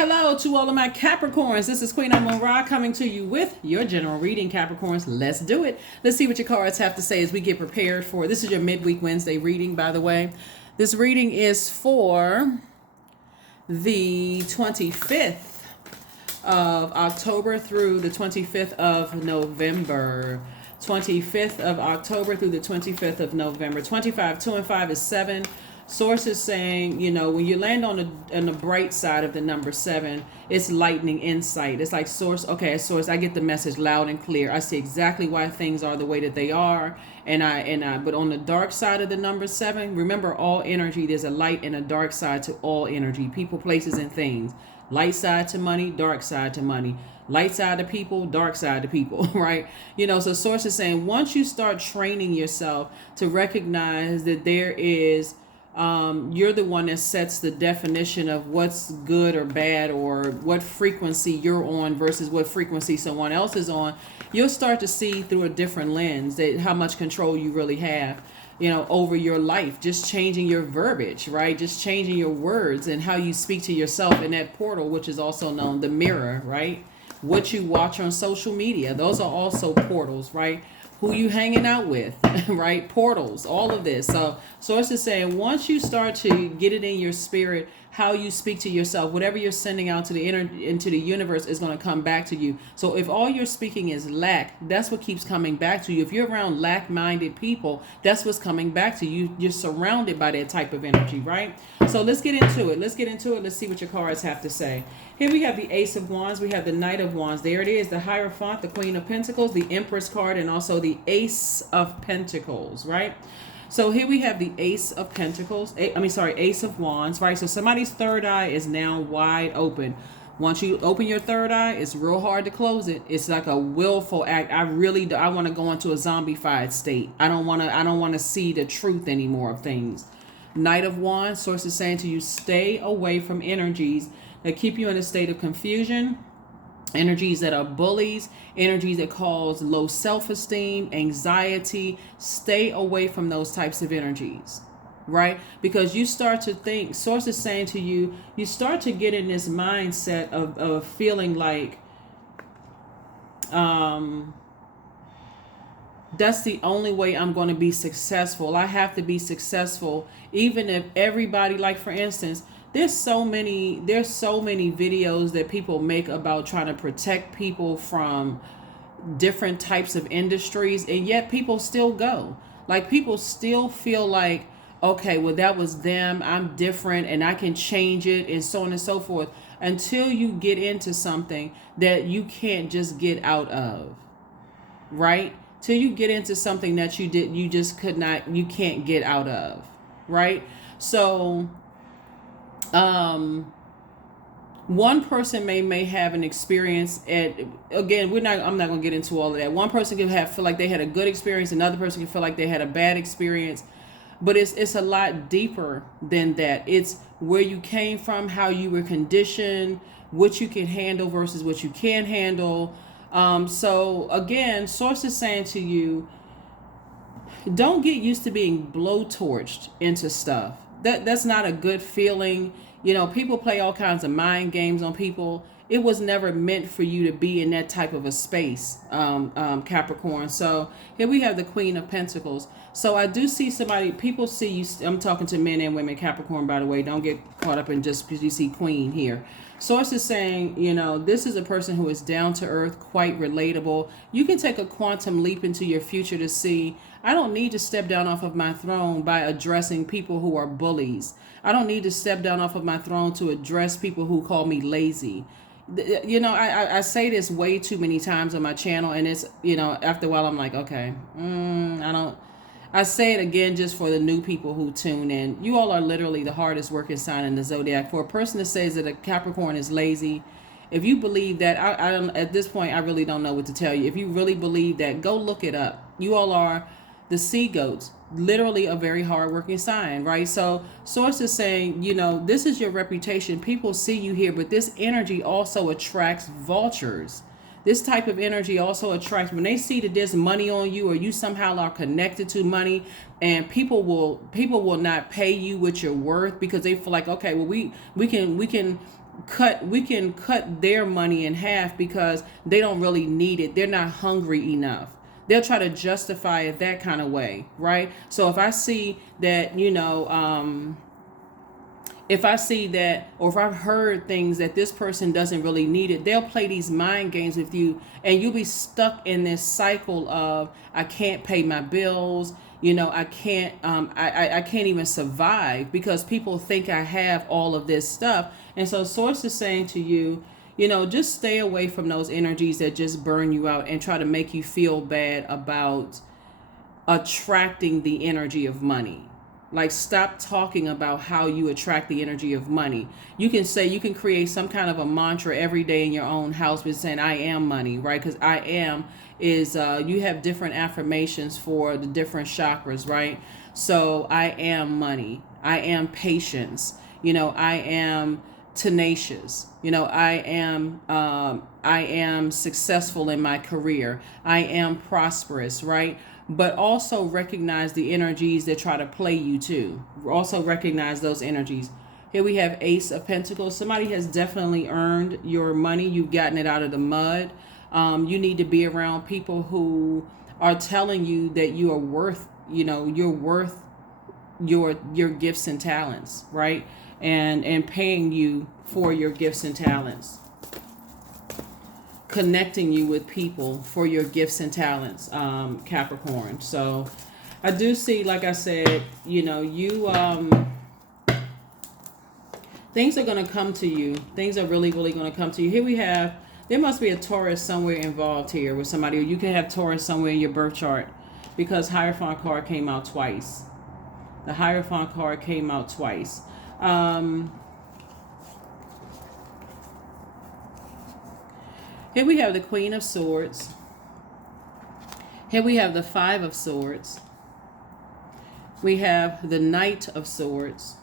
Hello to all of my Capricorns. This is Queen Amun Ra coming to you with your general reading, Capricorns. Let's do it. Let's see what your cards have to say as we get prepared for. This is your midweek Wednesday reading, by the way. This reading is for the 25th of October through the 25th of November. 25th of October through the 25th of November. 25, 2 and 5 is 7. Source is saying, when you land on the bright side of the number 7, it's lightning insight. It's like source, I get the message loud and clear. I see exactly why things are the way that they are. But on the dark side of the number 7, remember all energy, there's a light and a dark side to all energy, people, places, and things. Light side to money, dark side to money. Light side to people, dark side to people, right? So source is saying once you start training yourself to recognize that there is you're the one that sets the definition of what's good or bad, or what frequency you're on versus what frequency someone else is on, you'll start to see through a different lens that how much control you really have, over your life. Just changing your verbiage, right? Just changing your words and how you speak to yourself in that portal, which is also known the mirror, right? What you watch on social media, those are also portals, right? Who you hanging out with, right? Portals, all of this. So source is saying once you start to get it in your spirit, how you speak to yourself, whatever you're sending out to into the universe is going to come back to you. So if all you're speaking is lack, that's what keeps coming back to you. If you're around lack-minded people, that's what's coming back to you. You're surrounded by that type of energy, right? So let's get into it. Let's see what your cards have to say. Here we have the Ace of Wands. We have the Knight of Wands. There it is, the Hierophant, the Queen of Pentacles, the Empress card, and also the Ace of Pentacles, right? So here we have the Ace of Pentacles. Ace of Wands, right? So somebody's third eye is now wide open. Once you open your third eye, it's real hard to close it. It's like a willful act. I want to go into a zombified state. I don't want to see the truth anymore of things. Knight of Wands, source is saying to you, stay away from energies that keep you in a state of confusion, energies that are bullies, energies that cause low self-esteem, anxiety. Stay away from those types of energies, right? Because you start to think, source is saying to you, you start to get in this mindset of feeling like that's the only way I'm going to be successful. I have to be successful, even if everybody, like for instance, there's so many videos that people make about trying to protect people from different types of industries, and yet people still go. Like, people still feel like, okay, well, that was them, I'm different and I can change it, and so on and so forth, until you get into something that you can't just get out of, right? Till you get into something that you can't get out of, right? So one person may have an experience I'm not going to get into all of that. One person can feel like they had a good experience, another person can feel like they had a bad experience, but it's a lot deeper than that. It's where you came from, how you were conditioned, what you can handle versus what you can't handle. So again, source is saying to you, don't get used to being blowtorched into stuff. That's not a good feeling. People play all kinds of mind games on people. It was never meant for you to be in that type of a space, Capricorn. So here we have the Queen of Pentacles. So I do see people see you. I'm talking to men and women, Capricorn, by the way. Don't get caught up in just because you see Queen here. Source is saying, this is a person who is down to earth, quite relatable. You can take a quantum leap into your future to see, I don't need to step down off of my throne by addressing people who are bullies. I don't need to step down off of my throne to address people who call me lazy. I say this way too many times on my channel, and it's, after a while I'm like, okay, I say it again just for the new people who tune in. You all are literally the hardest working sign in the Zodiac. For a person that says that a Capricorn is lazy, if you believe that, I don't, at this point, I really don't know what to tell you. If you really believe that, go look it up. You all are the sea goats, literally a very hardworking sign, right? So source is saying, this is your reputation. People see you here, but this energy also attracts vultures. This type of energy also attracts, when they see that there's money on you, or you somehow are connected to money, and people will not pay you what you're worth, because they feel like, okay, well, we can cut their money in half because they don't really need it. They're not hungry enough. They'll try to justify it that kind of way, right? So if I see that, if I see that, or if I've heard things that this person doesn't really need it, they'll play these mind games with you, and you'll be stuck in this cycle of, I can't pay my bills, I can't, I can't even survive because people think I have all of this stuff. And so Source is saying to you, just stay away from those energies that just burn you out and try to make you feel bad about attracting the energy of money. Like, stop talking about how you attract the energy of money. You can create some kind of a mantra every day in your own house with saying, I am money, right? Because I am is, you have different affirmations for the different chakras, right? So I am money. I am patience. I am tenacious. I am successful in my career. I am prosperous, right? But also recognize the energies that try to play you too. Also recognize those energies. Here we have Ace of Pentacles. Somebody has definitely earned your money. You've gotten it out of the mud. You need to be around people who are telling you that you are worth, you're worth your gifts and talents, right? And paying you for your gifts and talents. Connecting you with people for your gifts and talents, Capricorn. So I do see, like I said, things are going to come to you. Things are really, really going to come to you. Here we have, there must be a Taurus somewhere involved here with somebody, or you can have Taurus somewhere in your birth chart, because Hierophant card came out twice. The Hierophant card came out twice. Here we have the Queen of Swords. Here we have the Five of Swords. We have the Knight of Swords.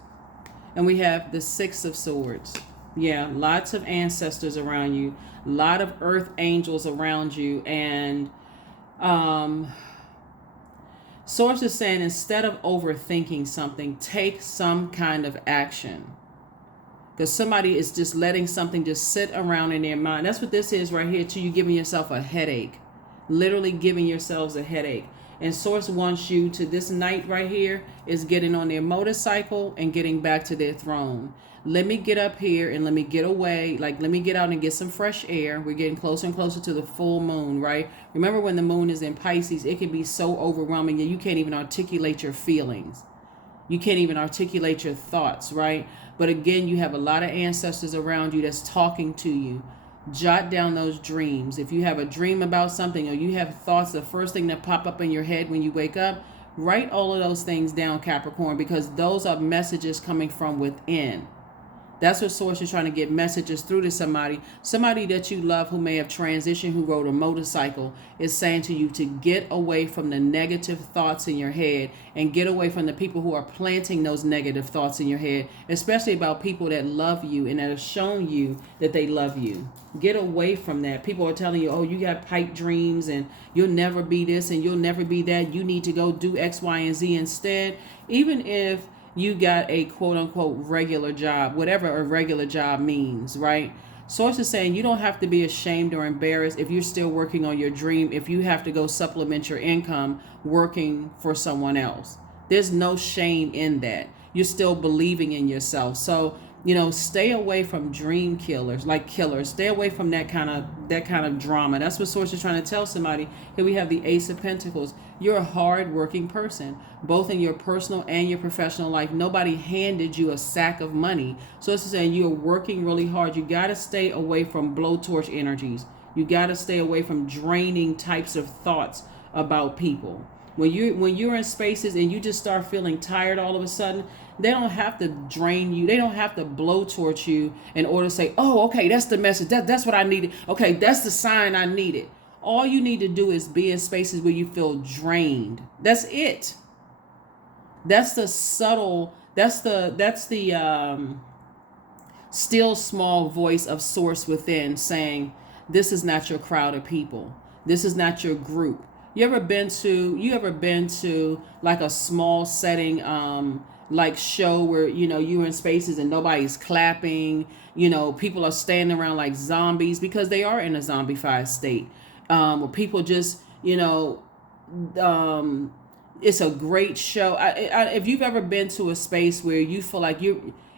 And we have the Six of Swords. Yeah, lots of ancestors around you. A lot of earth angels around you. And Source is saying, instead of overthinking something, take some kind of action. Because somebody is just letting something just sit around in their mind. That's what this is right here, too. You giving yourself a headache. Literally giving yourselves a headache. And Source wants you to, this Knight right here is getting on their motorcycle and getting back to their throne. Let me get up here and let me get away. Like, let me get out and get some fresh air. We're getting closer and closer to the full moon, right? Remember, when the moon is in Pisces, it can be so overwhelming that you can't even articulate your feelings. You can't even articulate your thoughts, right? But again, you have a lot of ancestors around you that's talking to you. Jot down those dreams. If you have a dream about something, or you have thoughts, the first thing that pop up in your head when you wake up, write all of those things down, Capricorn, because those are messages coming from within. That's what Source is trying to get messages through to somebody. Somebody that you love who may have transitioned, who rode a motorcycle, is saying to you to get away from the negative thoughts in your head and get away from the people who are planting those negative thoughts in your head, especially about people that love you and that have shown you that they love you. Get away from that. People are telling you, oh, you got pipe dreams and you'll never be this and you'll never be that. You need to go do X, Y, and Z instead. Even if you got a quote-unquote regular job, whatever a regular job means, right? Source is saying you don't have to be ashamed or embarrassed if you're still working on your dream, if you have to go supplement your income working for someone else. There's no shame in that. You're still believing in yourself. So, stay away from dream killers, like killers. Stay away from that kind of drama. That's what Source is trying to tell somebody. Here we have the Ace of Pentacles. You're a hard-working person, both in your personal and your professional life. Nobody handed you a sack of money. So it's saying you're working really hard. You got to stay away from blowtorch energies. You got to stay away from draining types of thoughts about people. When you're in spaces and you just start feeling tired all of a sudden, they don't have to drain you. They don't have to blowtorch you in order to say, oh, okay, that's the message. That's what I needed. Okay, that's the sign I needed. All you need to do is be in spaces where you feel drained. That's it. That's the subtle, that's the still small voice of Source within saying, this is not your crowd of people. This is not your group. You ever been to like a small setting, like show where you're in spaces and nobody's clapping, people are standing around like zombies because they are in a zombified state, where people just um it's a great show. If you've ever been to a space where you feel like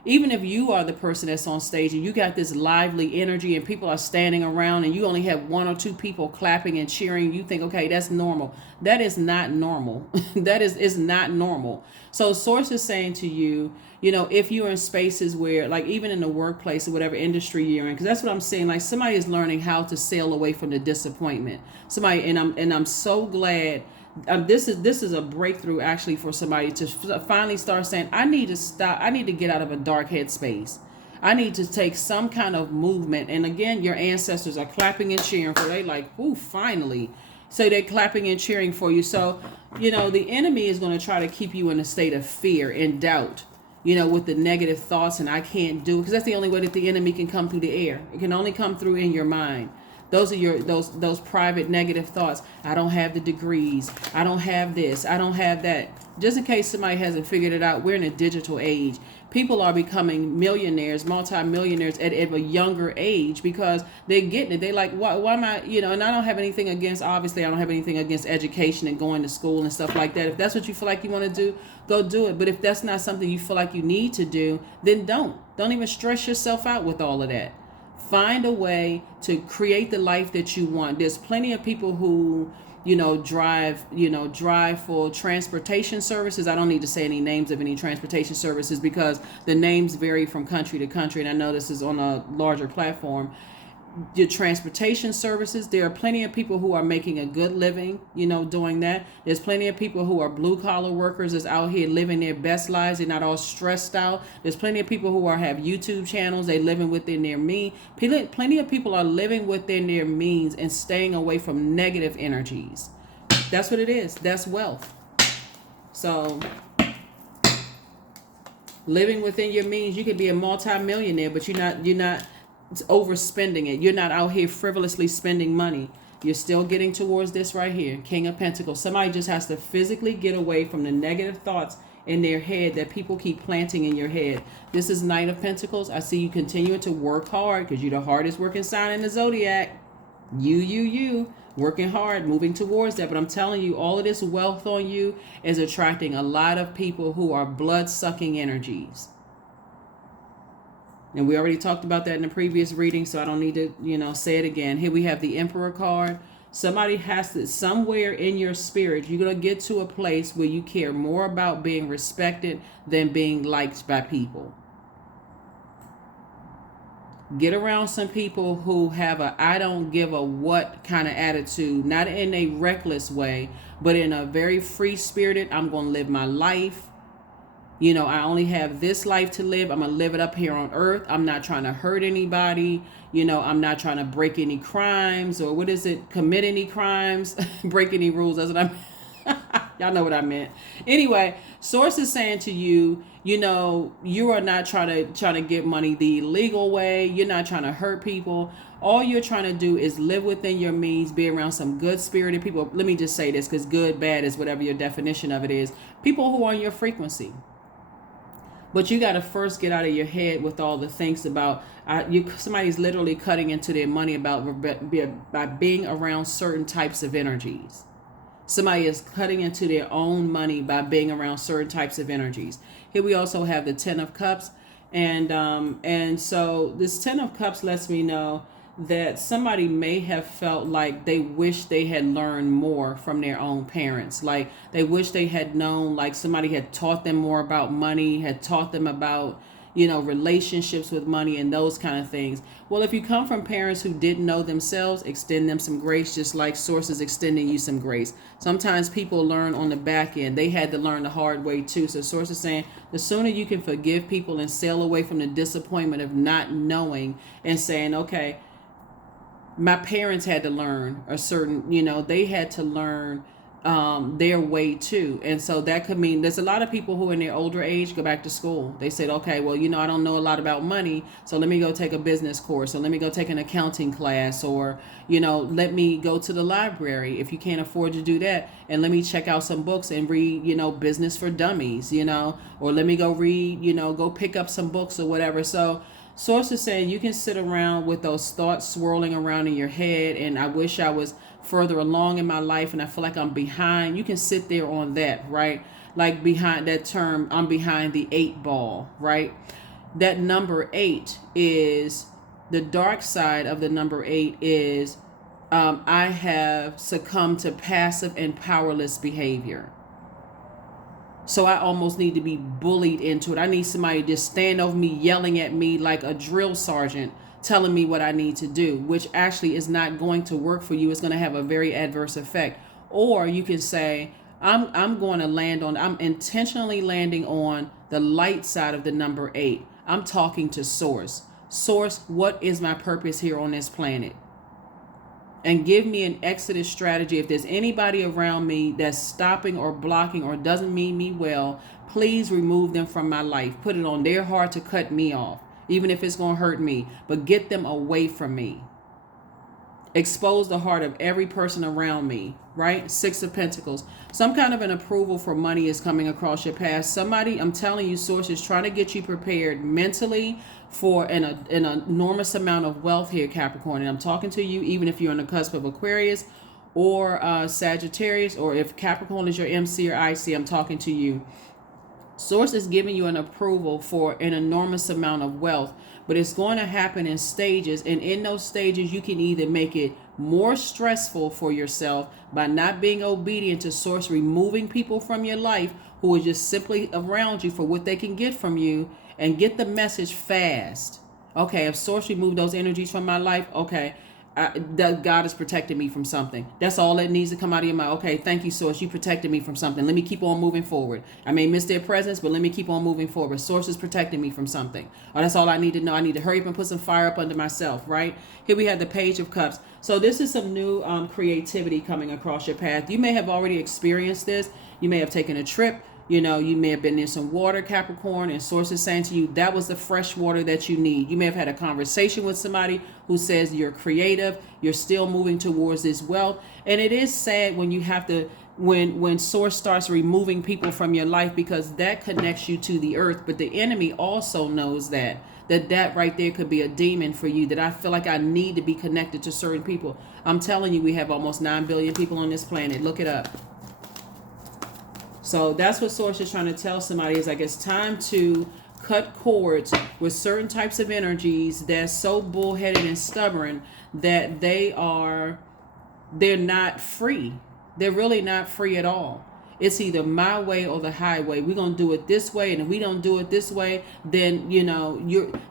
even if you are the person that's on stage and you got this lively energy and people are standing around and you only have one or two people clapping and cheering, you think, okay, that's normal. That is not normal. That is not normal. So source is saying to you, if you're in spaces where, like, even in the workplace or whatever industry you're in, because that's what I'm saying, like, somebody is learning how to sail away from the disappointment. Somebody, and I'm so glad. This is a breakthrough actually for somebody to finally start saying, I need to stop. I need to get out of a dark headspace. I need to take some kind of movement. And again, your ancestors are clapping and cheering for. They like, ooh, finally. So they're clapping and cheering for you. So the enemy is going to try to keep you in a state of fear and doubt, with the negative thoughts, and I can't do it, because that's the only way that the enemy can come through the air. It can only come through in your mind. Those are those private negative thoughts. I don't have the degrees. I don't have this. I don't have that. Just in case somebody hasn't figured it out, we're in a digital age. People are becoming millionaires, multimillionaires at a younger age because they're getting it. They like, why am I, and I don't have anything against, obviously I don't have anything against education and going to school and stuff like that. If that's what you feel like you want to do, go do it. But if that's not something you feel like you need to do, then don't even stress yourself out with all of that. Find a way to create the life that you want. There's plenty of people who, drive for transportation services. I don't need to say any names of any transportation services because the names vary from country to country. And I know this is on a larger platform. Your transportation services, there are plenty of people who are making a good living, doing that. There's plenty of people who are blue collar workers that's out here living their best lives. They're not all stressed out. There's plenty of people who have YouTube channels. They living within their means. Plenty of people are living within their means and staying away from negative energies. That's what it is. That's wealth. So living within your means, you could be a multi-millionaire, but you're not overspending it. You're not out here frivolously spending money. You're still getting towards this right here, King of Pentacles. Somebody just has to physically get away from the negative thoughts in their head that people keep planting in your head. This is Knight of Pentacles. I see you continuing to work hard because you're the hardest working sign in the Zodiac. You working hard, moving towards that. But I'm telling you, all of this wealth on you is attracting a lot of people who are blood-sucking energies. And we already talked about that in the previous reading, so I don't need to, say it again. Here we have the Emperor card. Somebody has to, somewhere in your spirit, you're going to get to a place where you care more about being respected than being liked by people. Get around some people who have a I don't give a what kind of attitude, not in a reckless way, but in a very free-spirited, I'm going to live my life. I only have this life to live. I'm going to live it up here on earth. I'm not trying to hurt anybody. I'm not trying to break any crimes or commit any crimes, break any rules. That's what I mean. Y'all know what I meant. Anyway, source is saying to you, you are not trying to get money the illegal way. You're not trying to hurt people. All you're trying to do is live within your means, be around some good-spirited people. Let me just say this, because good, bad is whatever your definition of it is. People who are on your frequency. But you got to first get out of your head with all the things about somebody's literally cutting into their money by being around certain types of energies. Somebody is cutting into their own money by being around certain types of energies. Here we also have the Ten of Cups. And so this Ten of Cups lets me know that somebody may have felt like they wish they had learned more from their own parents. Like they wish they had known, like somebody had taught them more about money, had taught them about, relationships with money and those kind of things. Well, if you come from parents who didn't know themselves, extend them some grace, just like Source is extending you some grace. Sometimes people learn on the back end. They had to learn the hard way too. So Source is saying the sooner you can forgive people and sail away from the disappointment of not knowing and saying, okay, my parents had to learn a certain, they had to learn their way too. And so that could mean there's a lot of people who in their older age go back to school. They said, okay, well, I don't know a lot about money, so let me go take a business course, or let me go take an accounting class, or let me go to the library if you can't afford to do that, and let me check out some books and read Business for Dummies, or let me go read, go pick up some books or whatever. So Source is saying you can sit around with those thoughts swirling around in your head, and I wish I was further along in my life and I feel like I'm behind. You can sit there on that, right? Like behind that term, I'm behind the 8 ball, right? That number 8 is the dark side of the number 8 is I have succumbed to passive and powerless behavior. So I almost need to be bullied into it. I need somebody to just stand over me, yelling at me like a drill sergeant, telling me what I need to do, which actually is not going to work for you. It's going to have a very adverse effect. Or you can say, I'm going to I'm intentionally landing on the light side of the number 8. I'm talking to Source. Source, what is my purpose here on this planet? And give me an exodus strategy. If there's anybody around me that's stopping or blocking or doesn't mean me well, please remove them from my life. Put it on their heart to cut me off, even if it's going to hurt me, but get them away from me. Expose the heart of every person around me, right? 6 of Pentacles. Some kind of an approval for money is coming across your path. Somebody, I'm telling you, Source is trying to get you prepared mentally for an enormous amount of wealth here, Capricorn. And I'm talking to you even if you're on the cusp of Aquarius or Sagittarius, or if Capricorn is your MC or IC, I'm talking to you. Source is giving you an approval for an enormous amount of wealth, but it's going to happen in stages. And in those stages, you can either make it more stressful for yourself by not being obedient to Source, removing people from your life who are just simply around you for what they can get from you, and get the message fast. Okay, if Source removed those energies from my life, okay, that God is protecting me from something. That's all that needs to come out of your mouth. Okay, thank you, Source. You protected me from something. Let me keep on moving forward. I may miss their presence, but let me keep on moving forward. Source is protecting me from something. Oh, that's all I need to know. I need to hurry up and put some fire up under myself, right? Here we have the Page of Cups. So this is some new creativity coming across your path. You may have already experienced this. You may have taken a trip. You may have been in some water, Capricorn, and Source is saying to you, that was the fresh water that you need. You may have had a conversation with somebody who says you're creative, you're still moving towards this wealth. And it is sad when you have to, when Source starts removing people from your life, because that connects you to the earth. But the enemy also knows that right there could be a demon for you, that I feel like I need to be connected to certain people. I'm telling you, we have almost 9 billion people on this planet. Look it up. So that's what Source is trying to tell somebody, is like it's time to cut cords with certain types of energies that's so bullheaded and stubborn that they're not free. They're really not free at all. It's either my way or the highway. We're going to do it this way. And if we don't do it this way, then,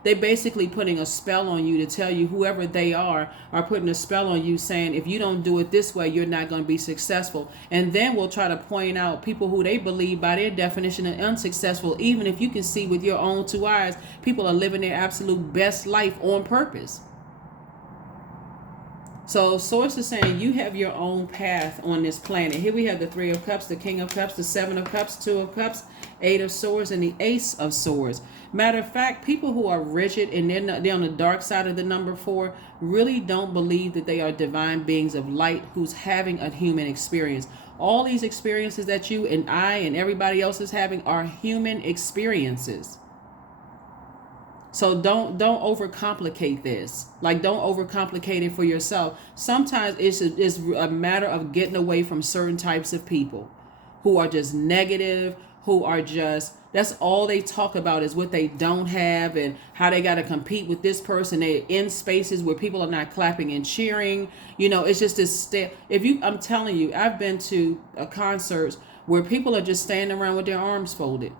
they basically putting a spell on you to tell you, whoever they are putting a spell on you, saying, if you don't do it this way, you're not going to be successful. And then we'll try to point out people who they believe by their definition are unsuccessful. Even if you can see with your own 2 eyes, people are living their absolute best life on purpose. So Source is saying you have your own path on this planet. Here we have the 3 of Cups, the King of Cups, the 7 of Cups, 2 of Cups, 8 of Swords, and the Ace of Swords. Matter of fact, people who are rigid and they're on the dark side of the number 4 really don't believe that they are divine beings of light who's having a human experience. All these experiences that you and I and everybody else is having are human experiences. So don't overcomplicate this. Like, don't overcomplicate it for yourself. Sometimes it's a matter of getting away from certain types of people who are just negative, who are just, that's all they talk about is what they don't have and how they got to compete with this person. They're in spaces where people are not clapping and cheering. It's just this I'm telling you, I've been to concerts where people are just standing around with their arms folded.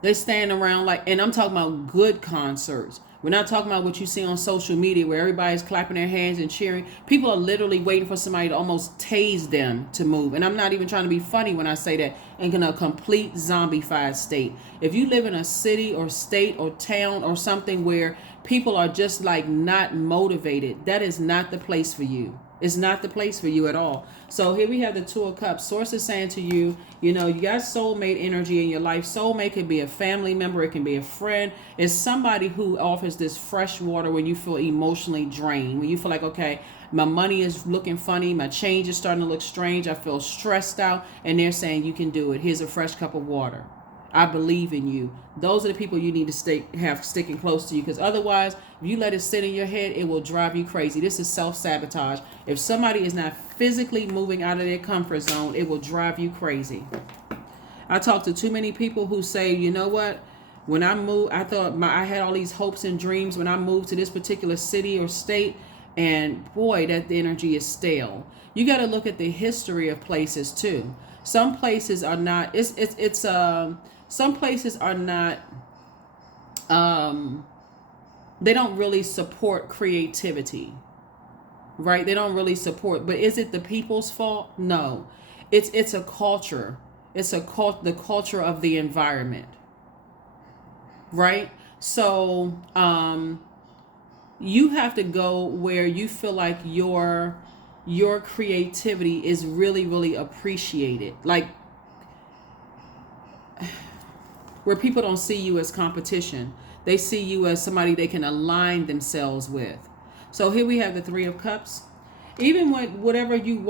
They stand around and I'm talking about good concerts. We're not talking about what you see on social media where everybody's clapping their hands and cheering. People are literally waiting for somebody to almost tase them to move. And I'm not even trying to be funny when I say that, in a complete zombified state. If you live in a city or state or town or something where people are just not motivated, that is not the place for you. It's not the place for you at all. So here we have the Two of Cups. Source is saying to you, you know, you got soulmate energy in your life. Soulmate can be a family member. It can be a friend. It's somebody who offers this fresh water when you feel emotionally drained. When you feel like, okay, my money is looking funny. My change is starting to look strange. I feel stressed out. And they're saying you can do it. Here's a fresh cup of water. I believe in you. Those are the people you need to have sticking close to you, because otherwise, if you let it sit in your head, it will drive you crazy. This is self-sabotage. If somebody is not physically moving out of their comfort zone, it will drive you crazy. I talk to too many people who say, you know what? When I moved, I thought I had all these hopes and dreams when I moved to this particular city or state, and boy, that energy is stale. You got to look at the history of places too. Some places are not. Some places are not, they don't really support creativity, right? They don't really support, but is it the people's fault? No, it's a culture. It's the culture of the environment, right? So, you have to go where you feel like your creativity is really, really appreciated. Like, where people don't see you as competition. They see you as somebody they can align themselves with. So here we have the Three of Cups. Even with whoever you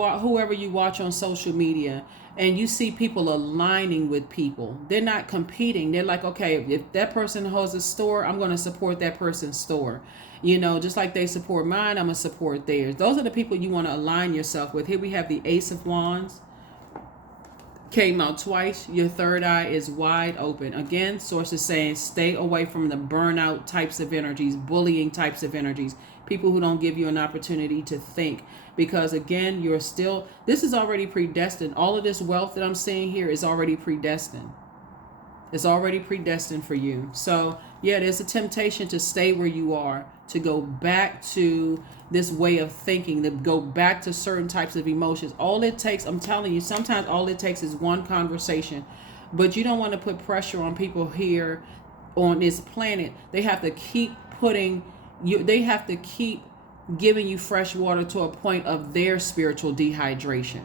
watch on social media, and you see people aligning with people, they're not competing. They're like, okay, if that person holds a store, I'm going to support that person's store. You know, just like they support mine, I'm going to support theirs. Those are the people you want to align yourself with. Here we have the Ace of Wands. Came out twice. Your third eye is wide open. Again, sources saying stay away from the burnout types of energies, bullying types of energies, people who don't give you an opportunity to think. Because again, this is already predestined. All of this wealth that I'm seeing here is already predestined. It's already predestined for you. So yeah, there's a temptation to stay where you are, to go back to this way of thinking, to go back to certain types of emotions. All it takes, I'm telling you, sometimes all it takes is one conversation. But you don't want to put pressure on people here on this planet. They have to keep giving you fresh water to a point of their spiritual dehydration.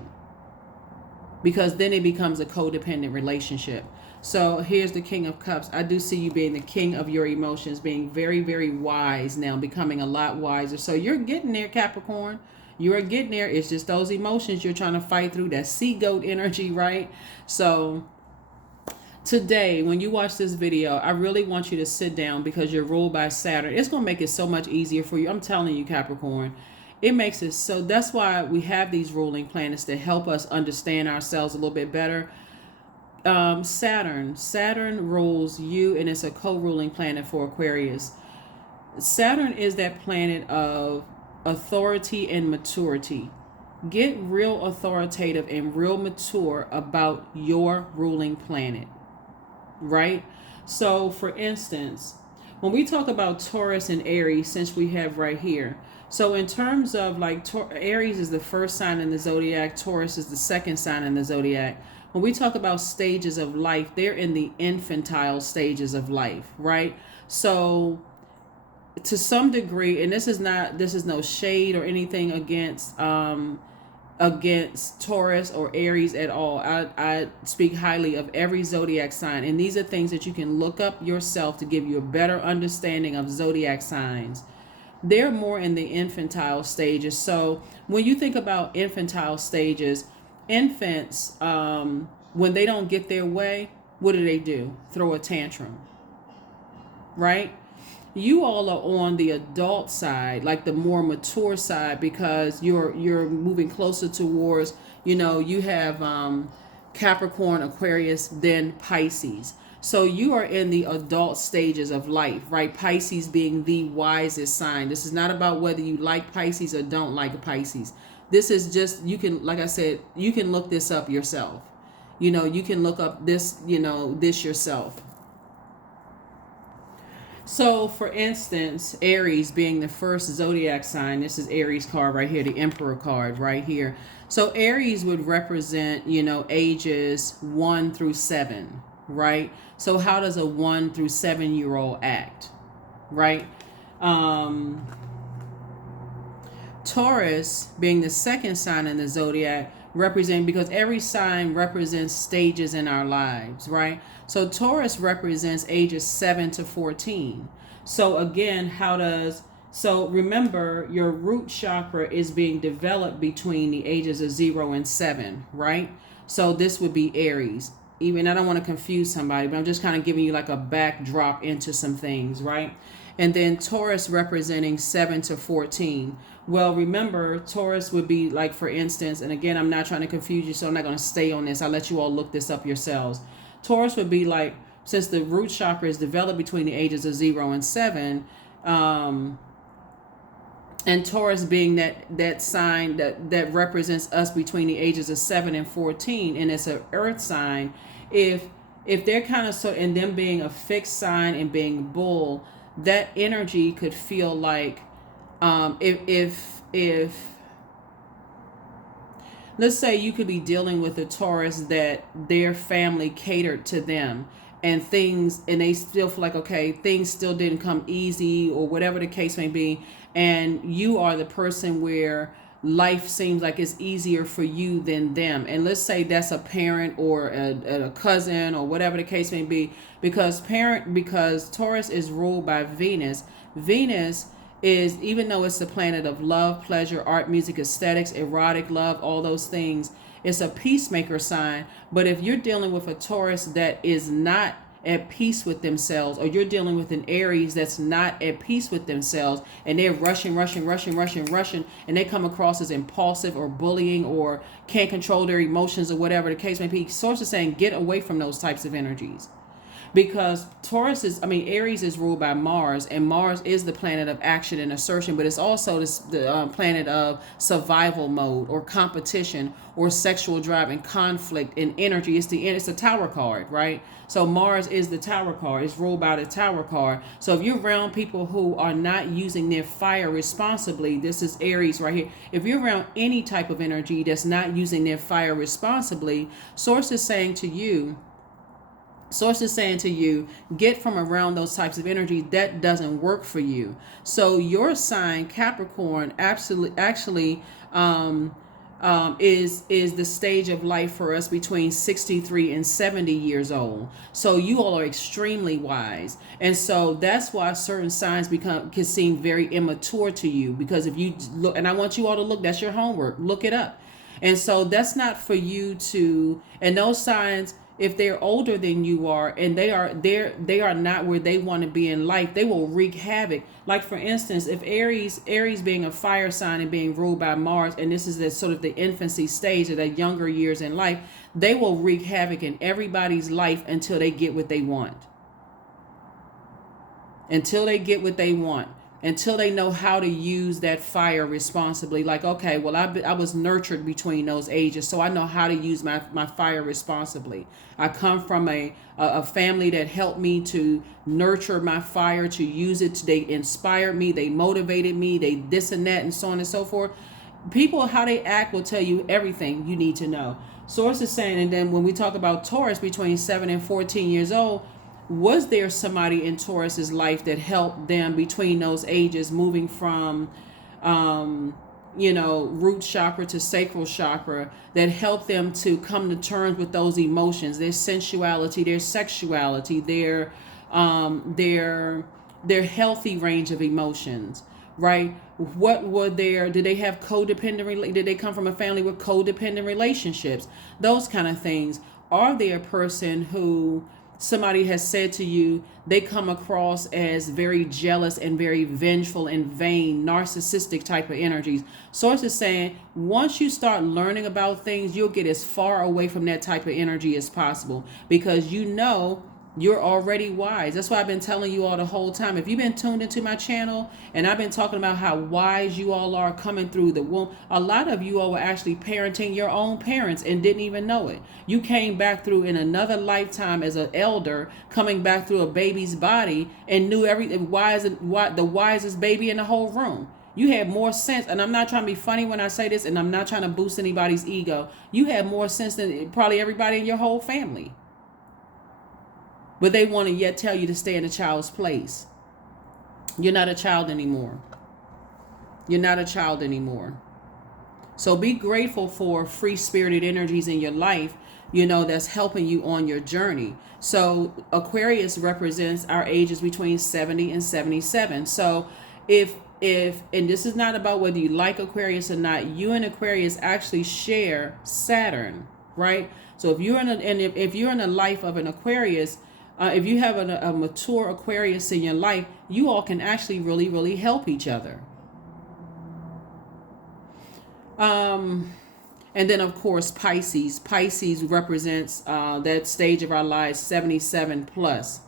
Because then it becomes a codependent relationship. So here's the King of Cups. I do see you being the king of your emotions, being very, very wise now, becoming a lot wiser. So you're getting there, Capricorn. You're getting there. It's just those emotions you're trying to fight through, that sea goat energy, right? So today, when you watch this video, I really want you to sit down, because you're ruled by Saturn. It's going to make it so much easier for you. I'm telling you, Capricorn. It makes it so. That's why we have these ruling planets to help us understand ourselves a little bit better. Saturn rules you, and it's a co-ruling planet for Aquarius. Saturn is that planet of authority and maturity. Get real authoritative and real mature about your ruling planet, right? So for instance, when we talk about Taurus and Aries, since we have right here, so in terms of like Aries is the first sign in the zodiac, Taurus is the second sign in the zodiac. When we talk about stages of life, they're in the infantile stages of life, right? So to some degree, and this is no shade or anything against Taurus or Aries at all. I speak highly of every zodiac sign, and these are things that you can look up yourself to give you a better understanding of zodiac signs. They're more in the infantile stages. So when you think about infantile stages, infants, when they don't get their way, what do? Throw a tantrum, right? You all are on the adult side, like the more mature side, because you're moving closer towards, you have Capricorn, Aquarius, then Pisces. So you are in the adult stages of life, right? Pisces being the wisest sign. This is not about whether you like Pisces or don't like Pisces. This is just, like I said, you can look this up yourself. You can look up this, this yourself. So, for instance, Aries being the first zodiac sign, this is Aries card right here, the Emperor card right here. So Aries would represent, ages 1 through 7, right? So how does a 1 through 7-year-old act, right? Taurus, being the second sign in the zodiac, represent, because every sign represents stages in our lives, right? So Taurus represents ages 7 to 14. So again, so remember, your root chakra is being developed between the ages of 0 and 7, right? So this would be Aries. Even, I don't want to confuse somebody, but I'm just kind of giving you like a backdrop into some things, right? And then Taurus representing 7 to 14. Well, remember, Taurus would be like, for instance, and again, I'm not trying to confuse you, so I'm not going to stay on this. I'll let you all look this up yourselves. Taurus would be like, since the root chakra is developed between the ages of 0 and 7, and Taurus being that sign that represents us between the ages of 7 and 14, and it's an earth sign. If they're kind of, so, and them being a fixed sign and being bull, that energy could feel like, if let's say you could be dealing with a Taurus that their family catered to them, and they still feel like, okay, things still didn't come easy, or whatever the case may be, and you are the person where life seems like it's easier for you than them. And let's say that's a parent or a cousin or whatever the case may be, because Taurus is ruled by Venus. Venus is, even though it's the planet of love, pleasure, art, music, aesthetics, erotic love, all those things, it's a peacemaker sign. But if you're dealing with a Taurus that is not at peace with themselves, or you're dealing with an Aries that's not at peace with themselves, and they're rushing, and they come across as impulsive or bullying or can't control their emotions or whatever the case may be, Source is saying get away from those types of energies. Because Aries is ruled by Mars, and Mars is the planet of action and assertion, but it's also the planet of survival mode or competition or sexual drive and conflict and energy. It's the Tower card, right? So Mars is the Tower card. It's ruled by the Tower card. So if you're around people who are not using their fire responsibly, this is Aries right here. If you're around any type of energy that's not using their fire responsibly, Source is saying to you, get from around those types of energy. That doesn't work for you. So your sign, Capricorn, actually is the stage of life for us between 63 and 70 years old. So you all are extremely wise. And so that's why certain signs can seem very immature to you, because if you look, and I want you all to look, that's your homework, look it up. And so that's not for you to, and those signs, if they're older than you are and they are not where they want to be in life, they will wreak havoc. Like, for instance, if Aries being a fire sign and being ruled by Mars, and this is the sort of the infancy stage of the younger years in life, they will wreak havoc in everybody's life until they get what they want. Until they know how to use that fire responsibly. Like, okay, well, I was nurtured between those ages, so I know how to use my fire responsibly. I come from a family that helped me to nurture my fire, to use it. They inspired me, they motivated me, they this and that, and so on and so forth. People, how they act will tell you everything you need to know. Source is saying, and then when we talk about Taurus between 7 and 14 years old, was there somebody in Taurus's life that helped them between those ages, moving from root chakra to sacral chakra, that helped them to come to terms with those emotions, their sensuality, their sexuality, their healthy range of emotions, right? What were did they have did they come from a family with codependent relationships? Those kind of things. Are they a person who somebody has said to you they come across as very jealous and very vengeful and vain, narcissistic type of energies? Source is saying once you start learning about things, you'll get as far away from that type of energy as possible, because you're already wise. That's why I've been telling you all the whole time. If you've been tuned into my channel and I've been talking about how wise you all are coming through the womb, a lot of you all were actually parenting your own parents and didn't even know it. You came back through in another lifetime as an elder, coming back through a baby's body, and knew the wisest baby in the whole room. You had more sense, and I'm not trying to be funny when I say this, and I'm not trying to boost anybody's ego. You had more sense than probably everybody in your whole family. But they want to yet tell you to stay in a child's place. You're not a child anymore. You're not a child anymore. So be grateful for free spirited energies in your life, that's helping you on your journey. So Aquarius represents our ages between 70 and 77. So if and this is not about whether you like Aquarius or not, you and Aquarius actually share Saturn, right? So if you're if you're in the life of an Aquarius, if you have a mature Aquarius in your life, you all can actually really, really help each other. And then of course Pisces. Pisces represents that stage of our lives, 77 plus.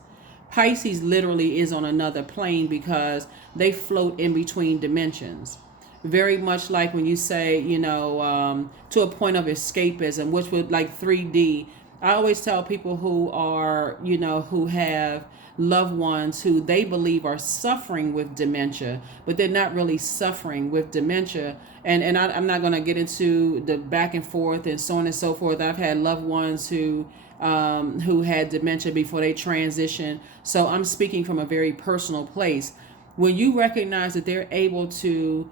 Pisces literally is on another plane because they float in between dimensions. Very much like when you say, to a point of escapism, which would like 3D. I always tell people who are, who have loved ones who they believe are suffering with dementia, but they're not really suffering with dementia. I'm not going to get into the back and forth and so on and so forth. I've had loved ones who had dementia before they transitioned. So I'm speaking from a very personal place. When you recognize that they're able to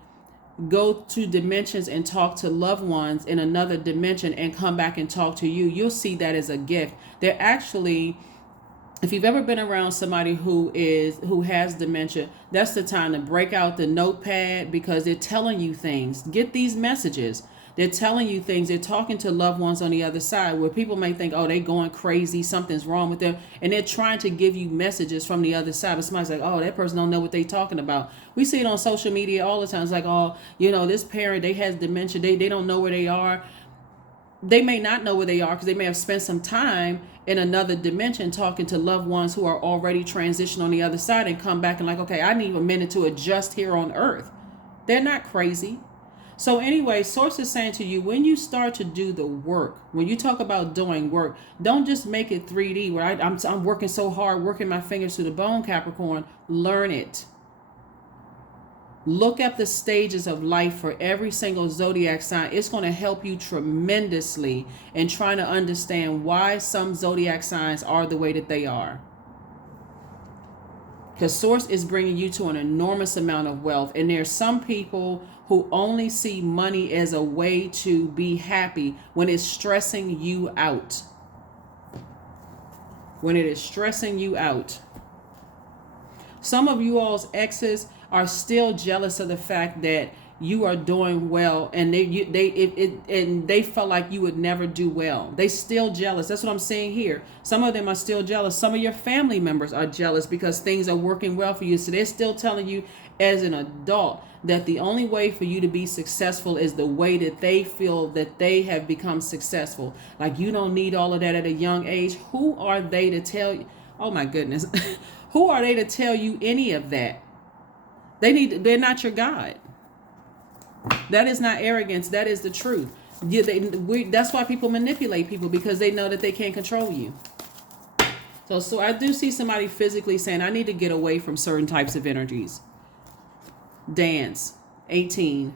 go to dimensions and talk to loved ones in another dimension and come back and talk to you, you'll see that as a gift. They're actually, if you've ever been around somebody who has dementia, that's the time to break out the notepad, because they're telling you things. Get these messages. They're telling you things. They're talking to loved ones on the other side, where people may think, oh, they're going crazy, something's wrong with them. And they're trying to give you messages from the other side. But somebody's like, oh, that person don't know what they're talking about. We see it on social media all the time. It's like, oh, this parent, they has dementia. They don't know where they are. They may not know where they are because they may have spent some time in another dimension talking to loved ones who are already transitioned on the other side, and come back and like, okay, I need a minute to adjust here on earth. They're not crazy. So anyway, Source is saying to you, when you start to do the work, when you talk about doing work, don't just make it 3D where I'm working so hard, working my fingers to the bone, Capricorn. Learn it. Look at the stages of life for every single zodiac sign. It's going to help you tremendously in trying to understand why some zodiac signs are the way that they are. Because Source is bringing you to an enormous amount of wealth. And there's some people who only see money as a way to be happy when it's stressing you out. When it is stressing you out. Some of you all's exes are still jealous of the fact that you are doing well, and they felt like you would never do well. They still jealous. That's what I'm saying here. Some of them are still jealous. Some of your family members are jealous because things are working well for you. So they're still telling you as an adult that the only way for you to be successful is the way that they feel that they have become successful. Like you don't need all of that at a young age. Who are they to tell you? Oh my goodness. Who are they to tell you any of that? They're not your God. That is not arrogance. That is the truth. That's why people manipulate people, because they know that they can't control you. So I do see somebody physically saying, I need to get away from certain types of energies. Dance, 18.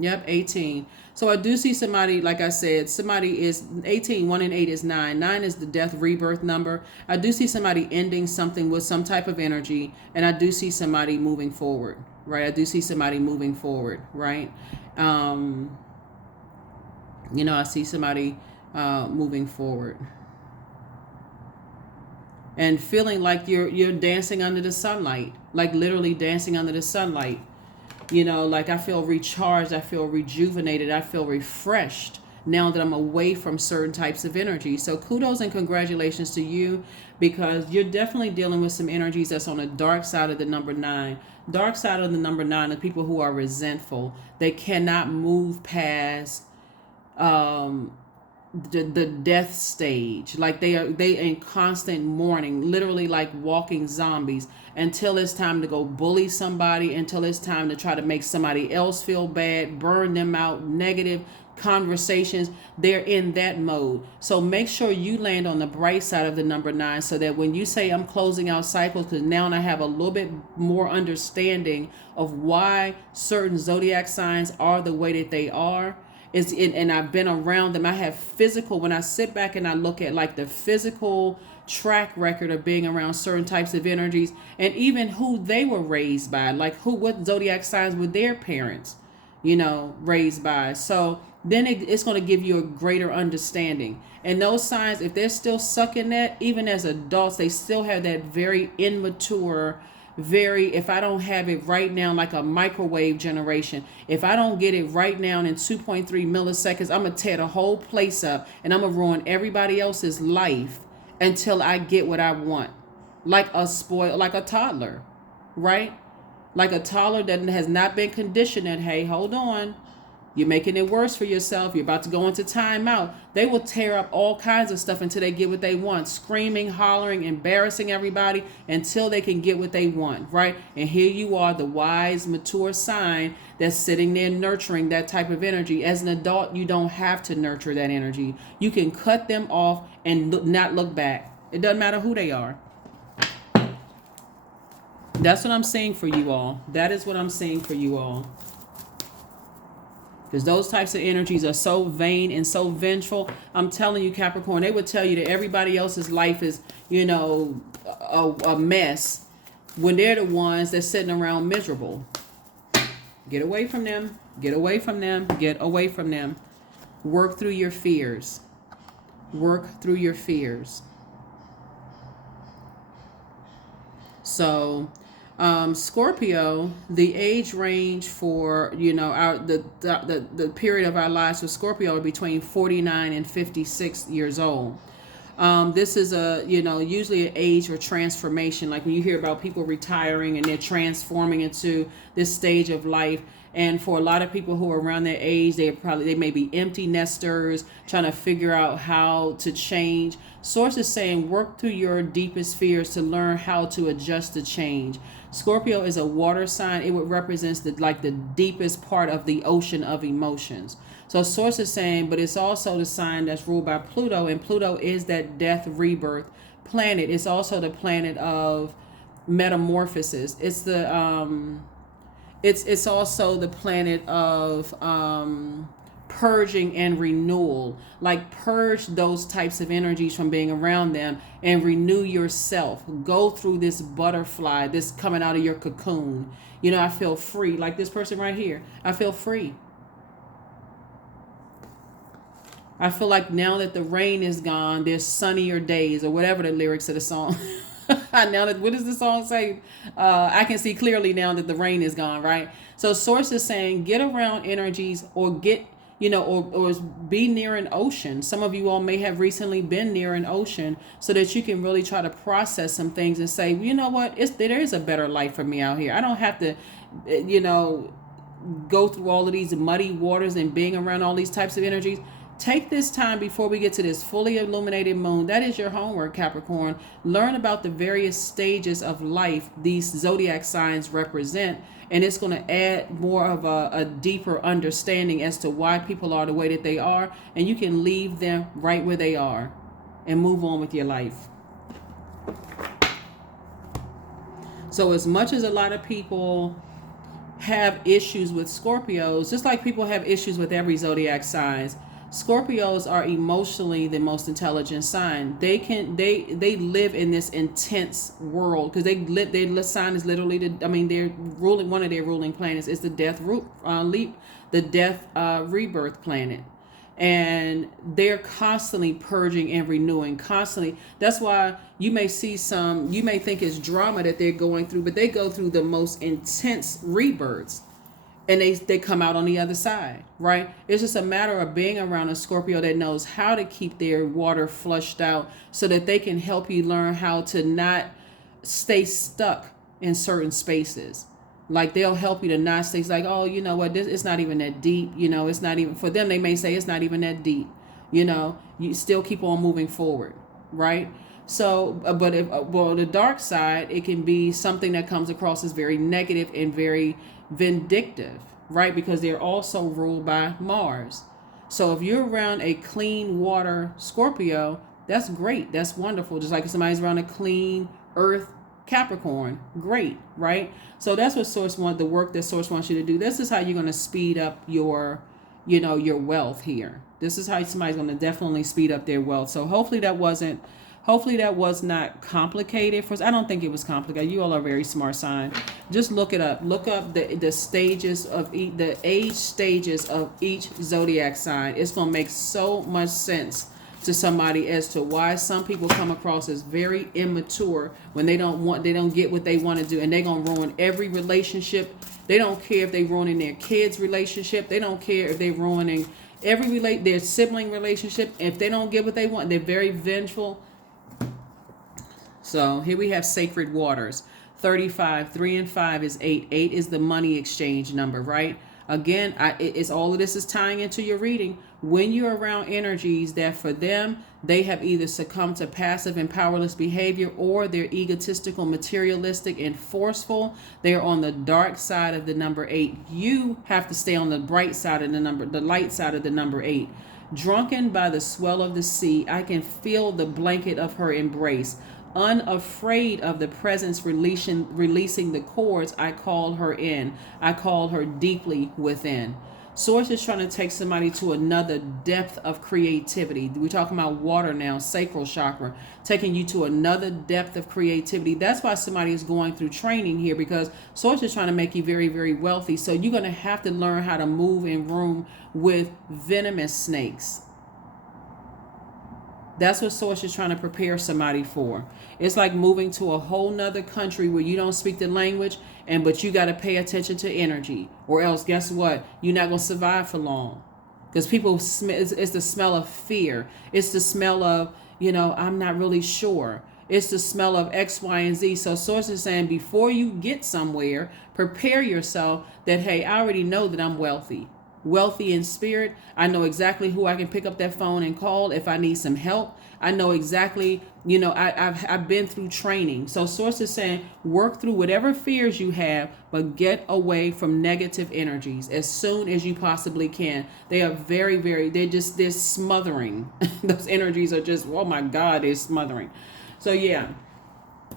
Yep, 18. So I do see somebody, like I said, somebody is 18. 1 and 8 is 9. 9 is the death rebirth number. I do see somebody ending something with some type of energy. And I do see somebody moving forward, right? I do see somebody moving forward, right? I see somebody moving forward. And feeling like you're dancing under the sunlight, like literally dancing under the sunlight. Like I feel recharged, I feel rejuvenated, I feel refreshed now that I'm away from certain types of energy. So kudos and congratulations to you, because you're definitely dealing with some energies that's on the dark side of the number 9. Dark side of the number 9 are people who are resentful. They cannot move past the death stage. Like they in constant mourning, literally like walking zombies, until it's time to go bully somebody, until it's time to try to make somebody else feel bad, burn them out, negative conversations. They're in that mode. So make sure you land on the bright side of the number 9, so that when you say I'm closing out cycles, because now I have a little bit more understanding of why certain zodiac signs are the way that they are. And I've been around them. I have physical, when I sit back and I look at like the physical track record of being around certain types of energies, and even who they were raised by, like what zodiac signs were their parents, raised by. So then it's going to give you a greater understanding. And those signs, if they're still sucking that, even as adults, they still have that very immature, if I don't have it right now, like a microwave generation, if I don't get it right now in 2.3 milliseconds, I'm going to tear the whole place up and I'm going to ruin everybody else's life until I get what I want. Like a toddler, right? Like a toddler that has not been conditioned that, hey, hold on, you're making it worse for yourself. You're about to go into timeout. They will tear up all kinds of stuff until they get what they want. Screaming, hollering, embarrassing everybody until they can get what they want, right? And here you are, the wise, mature sign that's sitting there nurturing that type of energy. As an adult, you don't have to nurture that energy. You can cut them off and not look back. It doesn't matter who they are. That's what I'm saying for you all. That is what I'm saying for you all. Because those types of energies are so vain and so vengeful. I'm telling you, Capricorn, they would tell you that everybody else's life is, a mess when they're the ones that's sitting around miserable. Get away from them. Get away from them. Get away from them. Work through your fears. Work through your fears. So Scorpio, the age range for the period of our lives for Scorpio are between 49 and 56 years old. This is usually an age for transformation. Like when you hear about people retiring and they're transforming into this stage of life. And for a lot of people who are around their age, they may be empty nesters trying to figure out how to change. Source is saying work through your deepest fears to learn how to adjust to change. Scorpio is a water sign. It would represent the deepest part of the ocean of emotions. So source is saying, but it's also the sign that's ruled by Pluto, and Pluto is that death rebirth planet. It's also the planet of metamorphosis. It's the it's also the planet of purging and renewal. Like purge those types of energies from being around them and renew yourself. Go through this butterfly, this coming out of your cocoon. I feel free. Like this person right here. I feel free. I feel like now that the rain is gone, there's sunnier days, or whatever the lyrics of the song. What does the song say? I can see clearly now that the rain is gone, right? So source is saying get around energies or get, or be near an ocean. Some of you all may have recently been near an ocean so that you can really try to process some things and say, you know what, there is a better life for me out here. I don't have to, go through all of these muddy waters and being around all these types of energies. Take this time before we get to this fully illuminated moon. That is your homework, Capricorn. Learn about the various stages of life these zodiac signs represent. And it's going to add more of a deeper understanding as to why people are the way that they are. And you can leave them right where they are and move on with your life. So as much as a lot of people have issues with Scorpios, just like people have issues with every zodiac sign, Scorpios are emotionally the most intelligent sign. They live in this intense world because their sign is literally they're ruling, one of their ruling planets is the death rebirth planet, and they're constantly purging and renewing constantly. That's why you may think it's drama that they're going through, but they go through the most intense rebirths. And they come out on the other side, right? It's just a matter of being around a Scorpio that knows how to keep their water flushed out so that they can help you learn how to not stay stuck in certain spaces. Like they'll help you to not stay like, oh, you know what, it's not even that deep. It's not even, for them, they may say it's not even that deep. You still keep on moving forward, right? So, but the dark side, it can be something that comes across as very negative and very vindictive, right? Because they're also ruled by Mars. So if you're around a clean water Scorpio, that's great. That's wonderful. Just like if somebody's around a clean earth Capricorn, great, right? So that's what the work that Source wants you to do. This is how you're going to speed up your wealth here. This is how somebody's going to definitely speed up their wealth. So hopefully Hopefully that was not complicated for us. I don't think it was complicated. You all are a very smart sign. Just look it up. Look up the stages of the age stages of each zodiac sign. It's going to make so much sense to somebody as to why some people come across as very immature when they don't get what they want to do, and they're going to ruin every relationship. They don't care if they're ruining their kids' relationship. They don't care if they're ruining their sibling relationship. If they don't get what they want, they're very vengeful. So here we have sacred waters. 35, 3 and 5 is 8. 8 is the money exchange number, right? Again, it's all of this is tying into your reading. When you're around energies that for them, they have either succumbed to passive and powerless behavior, or they're egotistical, materialistic, and forceful. They're on the dark side of the number 8. You have to stay on the bright side of the light side of the number 8. Drunken by the swell of the sea, I can feel the blanket of her embrace. Unafraid of the presence releasing the cords, I call her in. I call her deeply within. Source is trying to take somebody to another depth of creativity. We're talking about water now, sacral chakra, taking you to another depth of creativity. That's why somebody is going through training here, because Source is trying to make you very, very wealthy. So you're going to have to learn how to move in room with venomous snakes. That's what Source is trying to prepare somebody for. It's like moving to a whole nother country where you don't speak the language, but you got to pay attention to energy, or else guess what? You're not going to survive for long, because people it's the smell of fear. It's the smell of, I'm not really sure. It's the smell of X, Y, and Z. So Source is saying, before you get somewhere, prepare yourself that, hey, I already know that I'm wealthy in spirit. I know exactly who I can pick up that phone and call if I need some help. I know exactly, I've been through training. So Source is saying, work through whatever fears you have, but get away from negative energies as soon as you possibly can. They are very, very, they're smothering. Those energies are just, oh my God, they're smothering. So yeah,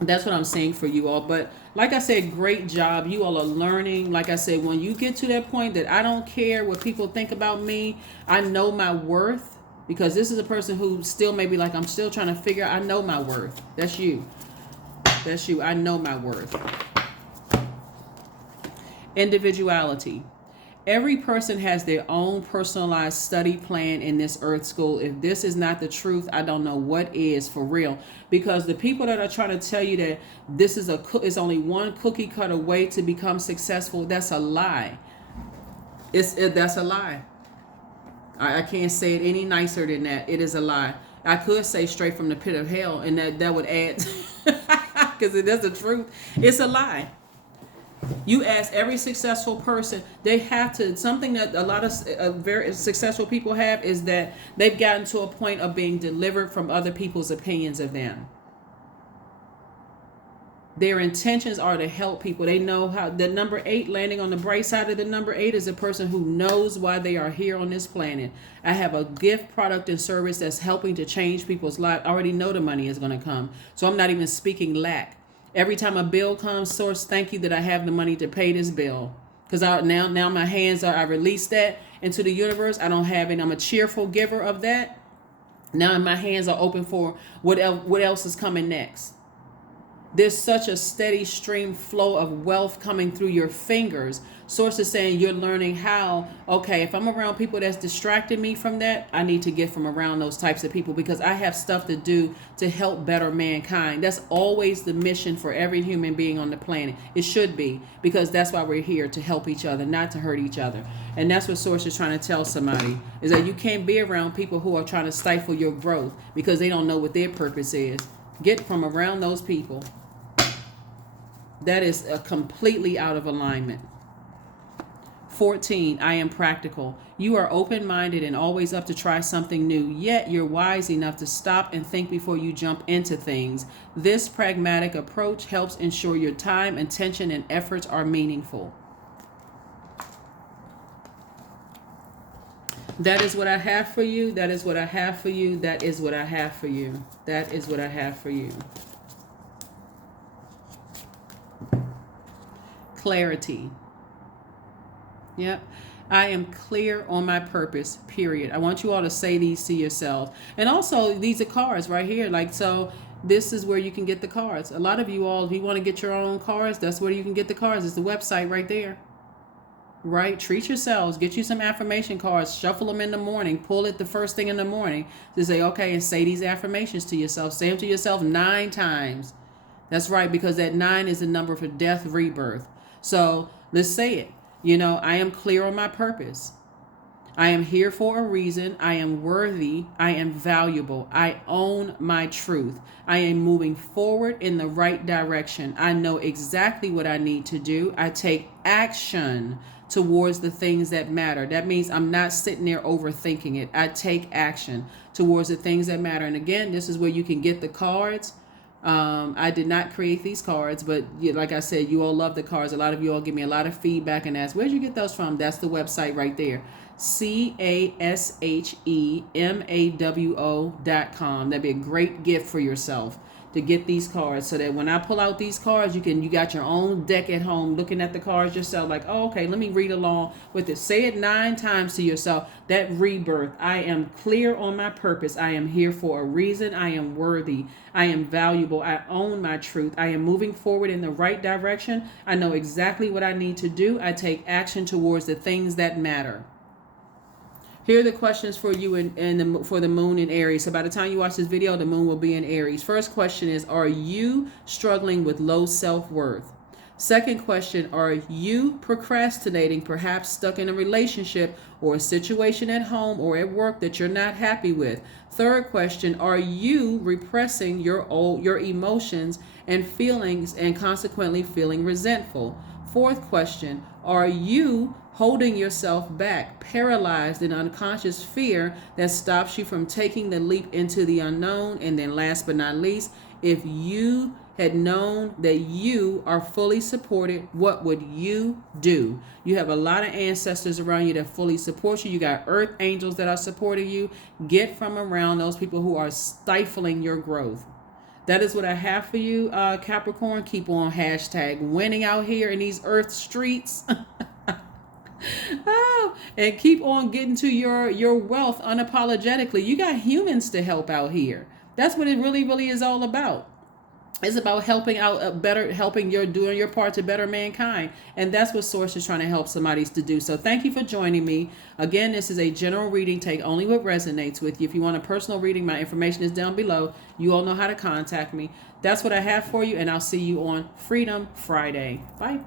that's what I'm saying for you all. But like I said, great job. You all are learning. Like I said, when you get to that point that I don't care what people think about me, I know my worth, because this is a person who still may be like, I'm still trying to figure out, I know my worth. That's you. That's you. I know my worth. Individuality. Every person has their own personalized study plan in this earth school. If this is not the truth, I don't know what is, for real. Because the people that are trying to tell you that this is it's only one cookie cutter way to become successful, that's a lie. That's a lie. I can't say it any nicer than that. It is a lie. I could say straight from the pit of hell, and that would add, because it is the truth. It's a lie. You ask every successful person, they have to, something that a lot of very successful people have is that they've gotten to a point of being delivered from other people's opinions of them. Their intentions are to help people. They know how. The number 8, landing on the bright side of the number 8, is a person who knows why they are here on this planet. I have a gift, product, and service that's helping to change people's lives. I already know the money is going to come. So I'm not even speaking lack. Every time a bill comes, Source, thank you that I have the money to pay this bill. Because now my hands are, I release that into the universe. I don't have it. I'm a cheerful giver of that. Now my hands are open for what else is coming next. There's such a steady stream flow of wealth coming through your fingers. Source is saying you're learning how, okay, if I'm around people that's distracting me from that, I need to get from around those types of people, because I have stuff to do to help better mankind. That's always the mission for every human being on the planet. It should be, because that's why we're here, to help each other, not to hurt each other. And that's what Source is trying to tell somebody, is that you can't be around people who are trying to stifle your growth because they don't know what their purpose is. Get from around those people. That is completely out of alignment. 14, I am practical. You are open-minded and always up to try something new, yet you're wise enough to stop and think before you jump into things. This pragmatic approach helps ensure your time, attention, and efforts are meaningful. That is what I have for you. That is what I have for you. That is what I have for you. That is what I have for you. Clarity. Yep. I am clear on my purpose, period. I want you all to say these to yourselves. And also, these are cards right here. Like, so this is where you can get the cards. A lot of you all, if you want to get your own cards, that's where you can get the cards. It's the website right there. Right? Treat yourselves. Get you some affirmation cards. Shuffle them in the morning. Pull it the first thing in the morning to say, okay, and say these affirmations to yourself. Say them to yourself 9 times. That's right, because that 9 is the number for death, rebirth. So let's say it. You know, I am clear on my purpose. I am here for a reason. I am worthy. I am valuable. I own my truth. I am moving forward in the right direction. I know exactly what I need to do. I take action towards the things that matter. That means I'm not sitting there overthinking it. I take action towards the things that matter. And again, this is where you can get the cards. I did not create these cards, but like I said, you all love the cards. A lot of you all give me a lot of feedback and ask, where'd you get those from? That's the website right there. CASHEMAWO.com. That'd be a great gift for yourself to get these cards, so that when I pull out these cards, you got your own deck at home looking at the cards yourself, like, oh, okay, let me read along with it. Say it 9 times to yourself. That rebirth. I am clear on my purpose. I am here for a reason. I am worthy. I am valuable. I own my truth. I am moving forward in the right direction. I know exactly what I need to do. I take action towards the things that matter. Here are the questions for you for the moon in Aries. So by the time you watch this video, the moon will be in Aries. First question is, are you struggling with low self-worth? Second question, are you procrastinating, perhaps stuck in a relationship or a situation at home or at work that you're not happy with? Third question, are you repressing your emotions and feelings and consequently feeling resentful? Fourth question, are you holding yourself back, paralyzed in unconscious fear that stops you from taking the leap into the unknown? And then last but not least, if you had known that you are fully supported, what would you do? You have a lot of ancestors around you that fully support you. You got earth angels that are supporting you. Get from around those people who are stifling your growth. That is what I have for you, Capricorn. Keep on #winning out here in these earth streets. Oh, and keep on getting to your wealth unapologetically. You got humans to help out here. That's what it really, really is all about. It's about helping out doing your part to better mankind. And that's what Source is trying to help somebody to do. So thank you for joining me. Again, this is a general reading. Take only what resonates with you. If you want a personal reading, my information is down below. You all know how to contact me. That's what I have for you. And I'll see you on Freedom Friday. Bye.